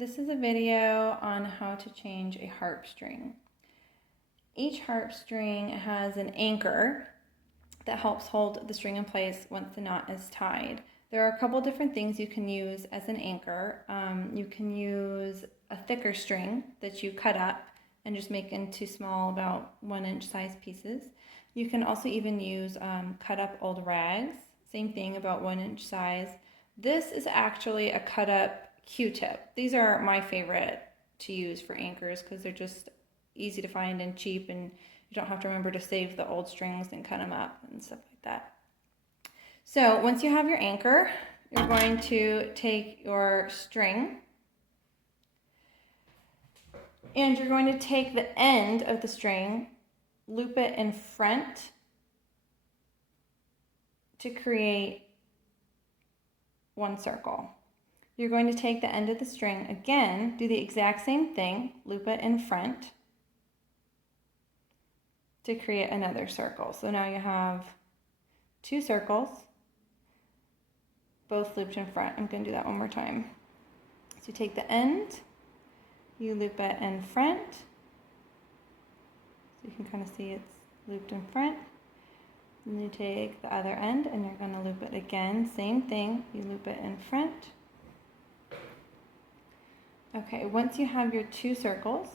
This is a video on how to change a harp string. Each harp string has an anchor that helps hold the string in place once the knot is tied. There are a couple different things you can use as an anchor. You can use a thicker string that you cut up and just make into small, about 1 inch size pieces. You can also even use cut up old rags, same thing, about 1 inch size. This is actually a cut up Q-tip. These are my favorite to use for anchors because they're just easy to find and cheap, and you don't have to remember to save the old strings and cut them up and stuff like that. So once you have your anchor, you're going to take your string and you're going to take the end of the string, loop it in front to create one circle. You're going to take the end of the string again, do the exact same thing, loop it in front to create another circle. So now you have 2 circles, both looped in front. I'm going to do that one more time. So you take the end, you loop it in front. So you can kind of see it's looped in front. And you take the other end and you're going to loop it again. Same thing, you loop it in front. Okay, once you have your 2 circles,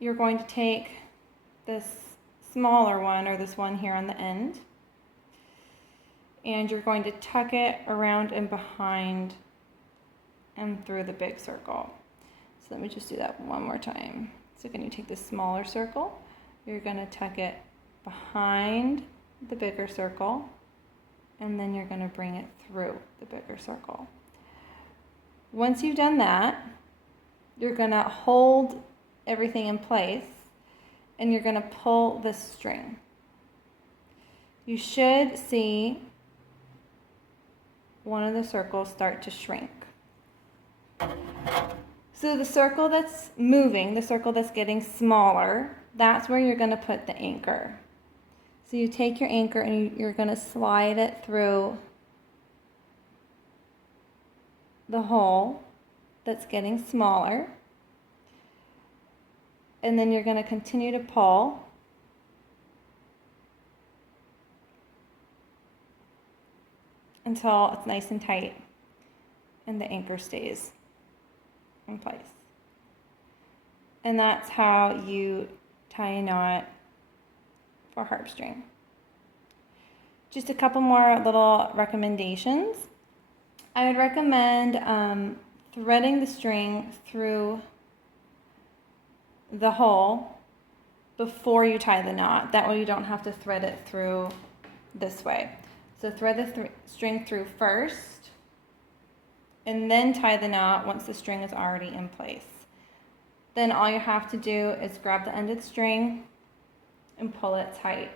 you're going to take this smaller one, or this one here on the end, and you're going to tuck it around and behind and through the big circle. So let me just do that one more time. So again, you take this smaller circle, you're going to tuck it behind the bigger circle, and then you're going to bring it through the bigger circle. Once you've done that, you're going to hold everything in place and you're going to pull this string. You should see one of the circles start to shrink. So the circle that's moving, the circle that's getting smaller, that's where you're going to put the anchor. So you take your anchor and you're going to slide it through the hole that's getting smaller, and then you're going to continue to pull until it's nice and tight and the anchor stays in place. And that's how you tie a knot for harp string. Just a couple more little recommendations. I would recommend threading the string through the hole before you tie the knot. That way you don't have to thread it through this way. So thread the string through first and then tie the knot once the string is already in place. Then all you have to do is grab the end of the string and pull it tight.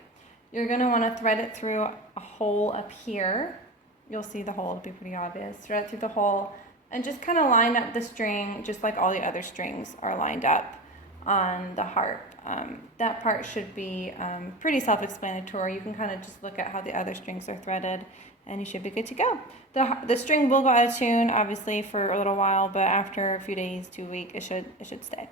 You're going to want to thread it through a hole up here. You'll see the hole, it'll be pretty obvious. Thread it through the hole and just kind of line up the string just like all the other strings are lined up on the harp. That part should be pretty self-explanatory. You can kind of just look at how the other strings are threaded and you should be good to go. The string will go out of tune obviously for a little while, but after a few days to a week it should stay.